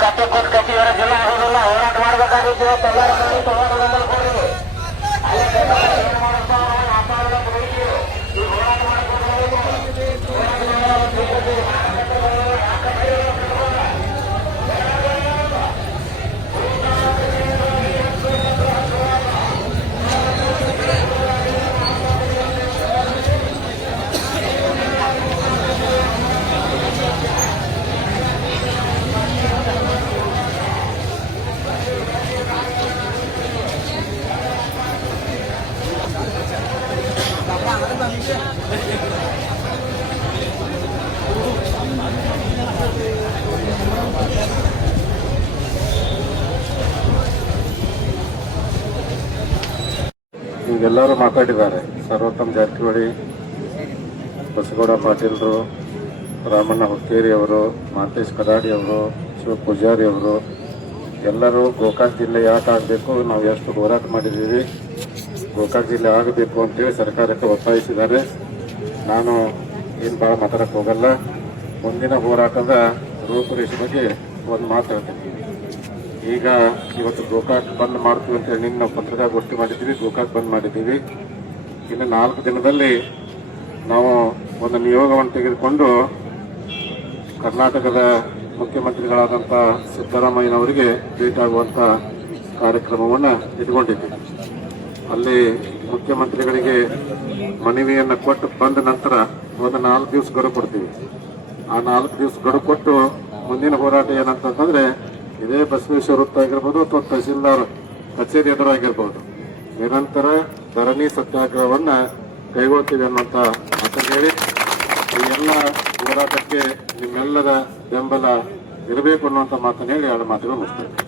ಅಲ್ಲೇ ಕಟ್ಟಿ ಕೊಟ್ಟು ಕಟ್ಟಿದ್ರೆ ಜನ ಆಗೋದಿಲ್ಲ. ಹೋರಾಟ ಮಾಡ್ಬೇಕಾಗಿತ್ತು ಎಲ್ಲರೂ ಹೋರಾಟ ಬೆಂಬಲ ಕೊಡ್ರಿ ಅಲ್ಲೇ ಬೇಕಾದ್ರೆ ಏನು ಮಾಡುತ್ತಾ ಮಾತಾಡೋಣ ಬಿಡಿ. ಈ ಹೋರಾಟ ಮಾಡ್ಕೊಂಡು ಈಗೆಲ್ಲರೂ ಮಾತಾಡಿದ್ದಾರೆ. ಸರ್ವೋತ್ತಮ್ ಜಾರಕಿಹೊಳಿ, ಬಸಗೌಡ ಪಾಟೀಲರು, ರಾಮಣ್ಣ ಹುಕ್ಕೇರಿ ಅವರು, ಮಾತೇಶ್ ಕದಾಡಿ ಅವರು, ಶಿವ ಪೂಜಾರಿ ಅವರು, ಎಲ್ಲರೂ ಗೋಕಾಕ್ ಜಿಲ್ಲೆ ಯಾಕೆ ಆಗಬೇಕು ನಾವು ಎಷ್ಟು ಹೋರಾಟ ಮಾಡಿದ್ದೀವಿ. ಗೋಕಾಕ್ ಜಿಲ್ಲೆ ಆಗಬೇಕು ಅಂತೇಳಿ ಸರ್ಕಾರಕ್ಕೆ ಒತ್ತಾಯಿಸಿದ್ದಾರೆ. ನಾನು ಏನು ಭಾಳ ಮಾತಾಡಕ್ಕೆ ಹೋಗಲ್ಲ. ಮುಂದಿನ ಹೋರಾಟದ ರೂಪುರೇಷೆ ಬಗ್ಗೆ ಒಂದು ಮಾತು ಹೇಳ್ತೀನಿ. ಈಗ ಇವತ್ತು ಗೋಕಾಕ್ ಬಂದ್ ಮಾಡ್ತೀವಿ ಅಂತ ಹೇಳಿ ನಿನ್ನ ಪತ್ರಿಕಾಗೋಷ್ಠಿ ಮಾಡಿದ್ದೀವಿ, ಗೋಕಾಕ್ ಬಂದ್ ಮಾಡಿದ್ದೀವಿ. ಇನ್ನು ನಾಲ್ಕು ದಿನದಲ್ಲಿ ನಾವು ಒಂದು ನಿಯೋಗವನ್ನು ತೆಗೆದುಕೊಂಡು ಕರ್ನಾಟಕದ ಮುಖ್ಯಮಂತ್ರಿಗಳಾದಂಥ ಸಿದ್ದರಾಮಯ್ಯನವರಿಗೆ ಭೇಟಿಯಾಗುವಂಥ ಕಾರ್ಯಕ್ರಮವನ್ನು ಇಟ್ಕೊಂಡಿದ್ದೀವಿ. ಅಲ್ಲಿ ಮುಖ್ಯಮಂತ್ರಿಗಳಿಗೆ ಮನವಿಯನ್ನು ಕೊಟ್ಟು ಬಂದ ನಂತರ ಒಂದು ನಾಲ್ಕು ದಿವಸ ಗಡು ಕೊಡ್ತೀವಿ. ಆ ನಾಲ್ಕು ದಿವಸ ಗಡು ಕೊಟ್ಟು ಮುಂದಿನ ಹೋರಾಟ ಏನಂತಂದ್ರೆ ಇದೇ ಬಸವೇಶ್ವರ ವೃತ್ತ ಆಗಿರ್ಬೋದು ಅಥವಾ ತಹಸೀಲ್ದಾರ್ ಕಚೇರಿ ಎದುರಾಗಿರ್ಬೋದು. ನಿರಂತರ ಧರಣಿ ಸತ್ಯಾಗ್ರಹವನ್ನ ಕೈಗೊಳ್ತೀವಿ ಅನ್ನುವಂತ ಮಾತು ಹೇಳಿ ಈ ಎಲ್ಲ ಹೋರಾಟಕ್ಕೆ ನಿಮ್ಮೆಲ್ಲರ ಬೆಂಬಲ ಇರಬೇಕು ಅನ್ನುವಂತ ಮಾತನ್ನು ಹೇಳಿ ಎರಡು ಮಾತುಗಳು ಮುಗಿಸ್ತೇವೆ